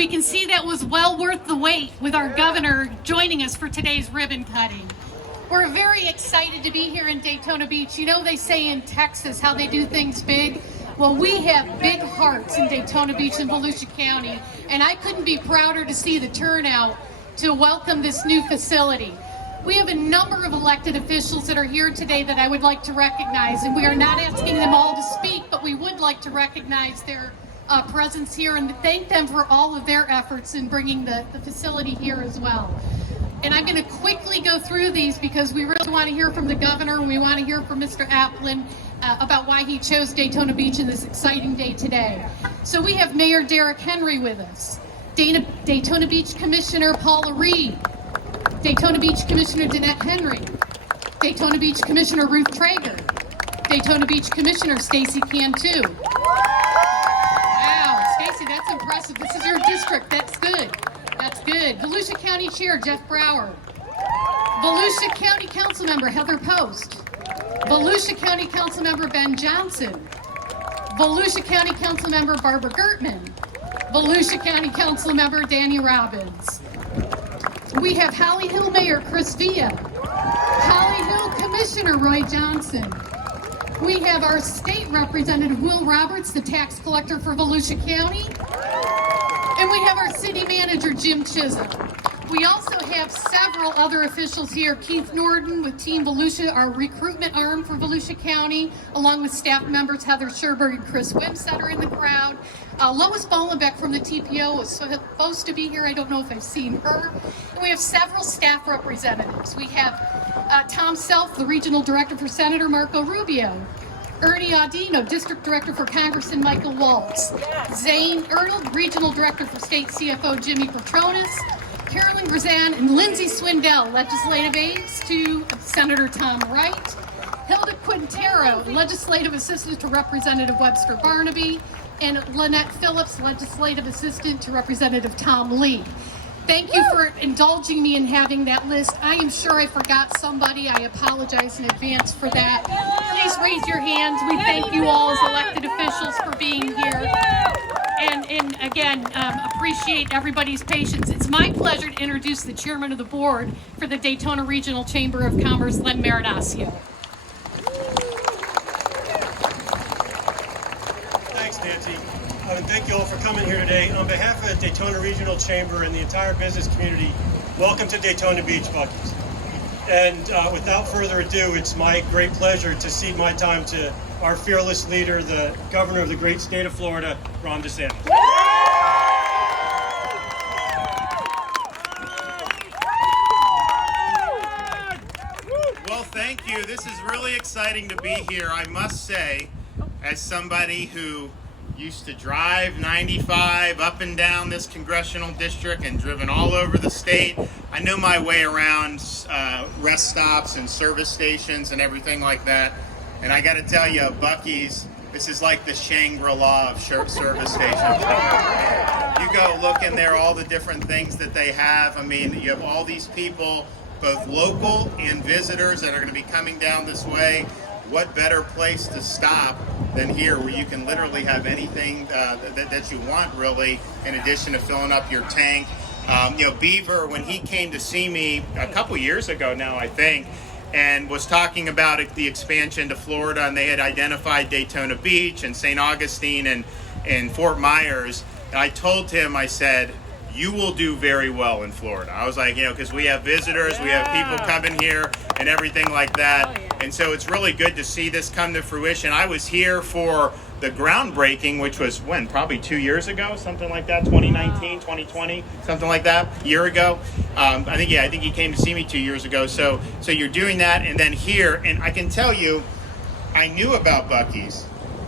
we can see that was well worth the wait with our governor joining us for today's ribbon cutting. We're very excited to be here in Daytona Beach. You know, they say in Texas how they do things big. Well, we have big hearts in Daytona Beach and Volusia County, and I couldn't be prouder to see the turnout to welcome this new facility. We have a number of elected officials that are here today that I would like to recognize, and we are not asking them all to speak, but we would like to recognize their presence here and thank them for all of their efforts in bringing the facility here as well. And I'm going to quickly go through these because we really want to hear from the governor and we want to hear from Mr. Applin about why he chose Daytona Beach in this exciting day today. So we have Mayor Derrick Henry with us, Daytona Beach Commissioner Paula Reed, Daytona Beach Commissioner Danette Henry, Daytona Beach Commissioner Ruth Traeger, Daytona Beach Commissioner Stacy Cantu. Wow, Stacy, that's impressive. This is your district. That's good. That's good. Volusia County Chair Jeff Brower, Volusia County Councilmember Heather Post, Volusia County Councilmember Ben Johnson, Volusia County Councilmember Barbara Gertman, Volusia County Councilmember Danny Robbins. We have Holly Hill Mayor Chris Villa, Holly Hill Commissioner Roy Johnson. We have our state representative Will Roberts, the tax collector for Volusia County. And we have our city manager, Jim Chisholm. We also have several other officials here. Keith Norden with Team Volusia, our recruitment arm for Volusia County, along with staff members Heather Sherberg and Chris Wimsetter in the crowd. Lois Bollenbeck from the TPO was supposed to be here. I don't know if I've seen her. And we have several staff representatives. We have Tom Self, the regional director for Senator Marco Rubio. Ernie Audino, District Director for Congressman Michael Waltz. Zane Ernold, Regional Director for State CFO Jimmy Petronas. Carolyn Grzan and Lindsay Swindell, Legislative Aides to Senator Tom Wright. Hilda Quintero, Legislative Assistant to Representative Webster Barnaby. And Lynette Phillips, Legislative Assistant to Representative Tom Lee. Thank you for indulging me in having that list. I am sure I forgot somebody. I apologize in advance for that. Please raise your hands. We thank you all as elected officials for being here. And again, appreciate everybody's patience. It's my pleasure to introduce the chairman of the board for the Daytona Regional Chamber of Commerce, Len Marinaccio. Thanks, Nancy. And thank you all for coming here today. On behalf of the Daytona Regional Chamber and the entire business community, welcome to Daytona Beach, Buc-ee's. And without further ado, it's my great pleasure to cede my time to our fearless leader, the governor of the great state of Florida, Ron DeSantis. Well, thank you. This is really exciting to be here, I must say, as somebody who used to drive 95 up and down this congressional district and driven all over the state. I know my way around rest stops and service stations and everything like that. And I got to tell you, Buc-ee's, this is like the Shangri-La of service stations. You go look in there, all the different things that they have. I mean, you have all these people, both local and visitors, that are going to be coming down this way. What better place to stop than here, where you can literally have anything that you want, really, in addition to filling up your tank. Beaver, when he came to see me a couple years ago now, I think, and was talking about the expansion to Florida, and they had identified Daytona Beach and St. Augustine and Fort Myers, and I told him, I said, you will do very well in Florida. I was like, because we have visitors, we have people coming here and everything like that. And so it's really good to see this come to fruition. I was here for the groundbreaking, which was when? Probably 2 years ago, something like that, 2019, 2020, something like that, a year ago. I think he came to see me 2 years ago. So you're doing that, and then here, and I can tell you, I knew about Buc-ee's.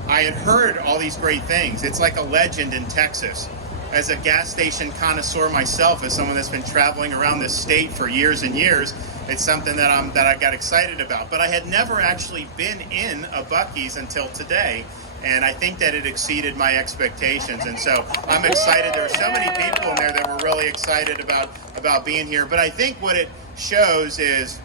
I had heard all these great things. It's like a legend in Texas. As a gas station connoisseur myself, as someone that's been traveling around this state for years and years, it's something that I got excited about. But I had never actually been in a Buc-ee's until today, and I think that it exceeded my expectations. And so I'm excited. There were so many people in there that were really excited about being here. But I think what it shows is,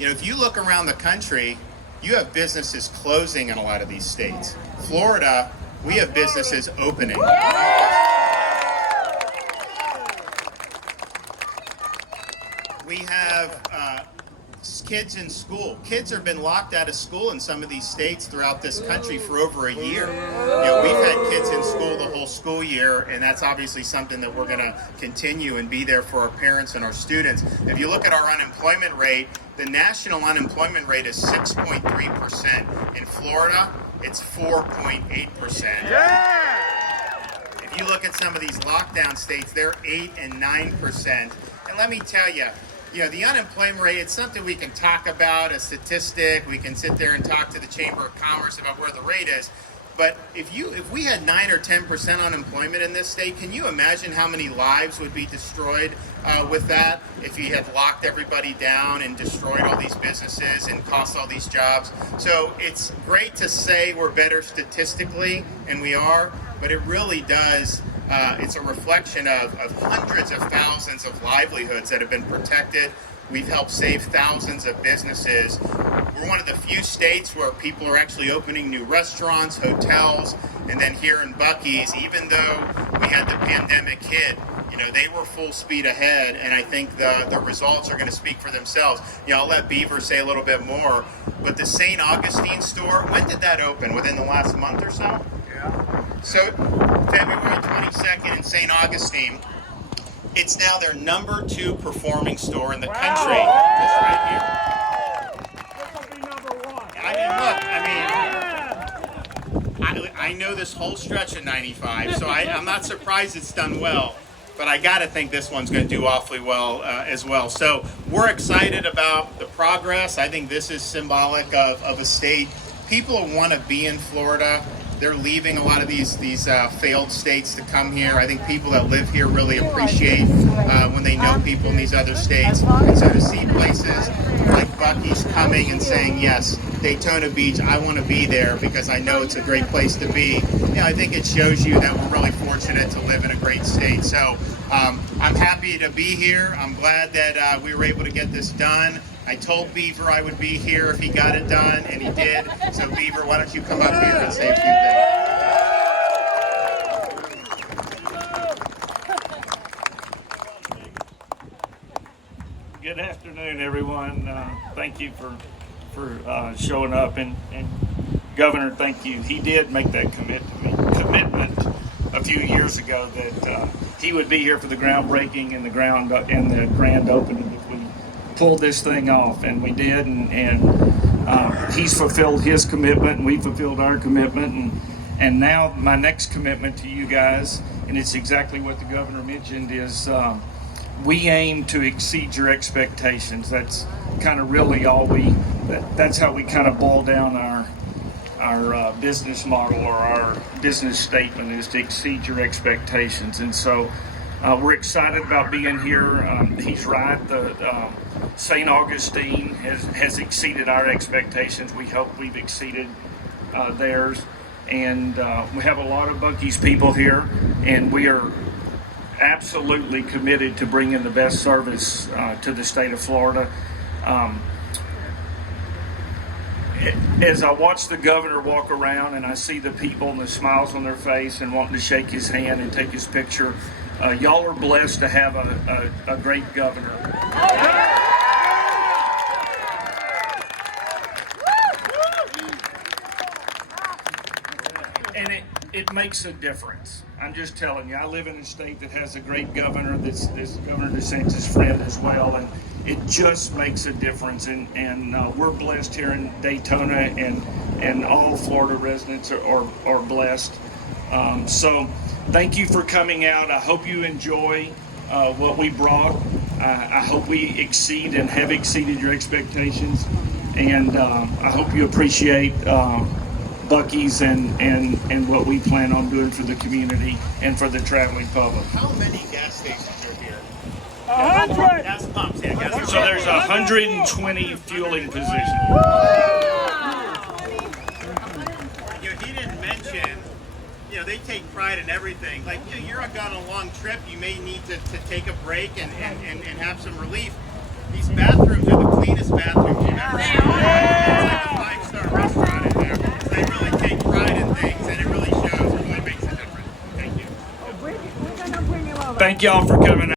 if you look around the country, you have businesses closing in a lot of these states. Florida, we have businesses opening. kids in school. Kids have been locked out of school in some of these states throughout this country for over a year. We've had kids in school the whole school year, and that's obviously something that we're going to continue and be there for our parents and our students. If you look at our unemployment rate, the national unemployment rate is 6.3%. In Florida, it's 4.8%. If you look at some of these lockdown states, they're 8 and 9%. And let me tell you, the unemployment rate, it's something we can talk about, a statistic. We can sit there and talk to the Chamber of Commerce about where the rate is. But if we had 9 or 10% unemployment in this state, can you imagine how many lives would be destroyed with that if you had locked everybody down and destroyed all these businesses and cost all these jobs? So it's great to say we're better statistically, and we are, but it really does. It's a reflection of hundreds of thousands of livelihoods that have been protected. We've helped save thousands of businesses. We're one of the few states where people are actually opening new restaurants, hotels, and then here in Buc-ee's, even though we had the pandemic hit, they were full speed ahead, and I think the results are going to speak for themselves. I'll let Beaver say a little bit more, but the St. Augustine store, when did that open? Within the last month or so? So February 22nd in St. Augustine, it's now their number 2 performing store in the country. Just right here. This will be number 1. I know this whole stretch of 95, so I'm not surprised it's done well. But I got to think this one's going to do awfully well as well. So we're excited about the progress. I think this is symbolic of a state. People want to be in Florida. They're leaving a lot of these failed states to come here. I think people that live here really appreciate when they know people in these other states. And so to see places like Buc-ee's coming and saying, yes, Daytona Beach, I want to be there because I know it's a great place to be. I think it shows you that we're really fortunate to live in a great state. So I'm happy to be here. I'm glad that we were able to get this done. I told Beaver I would be here if he got it done, and he did. So Beaver, why don't you come up here and say a few things. Good afternoon, everyone. Thank you for showing up, and Governor, thank you. He did make that commitment a few years ago that he would be here for the groundbreaking and the grand opening if we pulled this thing off, and we did, and he's fulfilled his commitment, and we fulfilled our commitment, and now my next commitment to you guys, and it's exactly what the governor mentioned, is we aim to exceed your expectations. That's kind of really all that's how we kind of boil down our business model, or our business statement, is to exceed your expectations. And so we're excited about being here. He's right. The St. Augustine has exceeded our expectations. We hope we've exceeded theirs. And we have a lot of Buc-ee's people here, and we are absolutely committed to bringing the best service to the state of Florida. As I watch the governor walk around and I see the people and the smiles on their face and wanting to shake his hand and take his picture, y'all are blessed to have a great governor. And it makes a difference. I'm just telling you, I live in a state that has a great governor, that's Governor DeSantis' friend as well, and it just makes a difference. And we're blessed here in Daytona, and all Florida residents are blessed. So thank you for coming out. I hope you enjoy what we brought. I hope we exceed and have exceeded your expectations, and I hope you appreciate Buc-ee's and what we plan on doing for the community and for the traveling public. How many gas stations are here? 100! Gas pumps, yeah, gas pumps. So there's 120 fueling positions. He didn't mention, they take pride in everything. Like, you're on a long trip, you may need to take a break and have some relief. These bathrooms are the cleanest bathrooms you've ever seen. It's like a 5-star restaurant in there. They really take pride in things, and it really shows. It really makes a difference. Thank you. Thank y'all for coming out.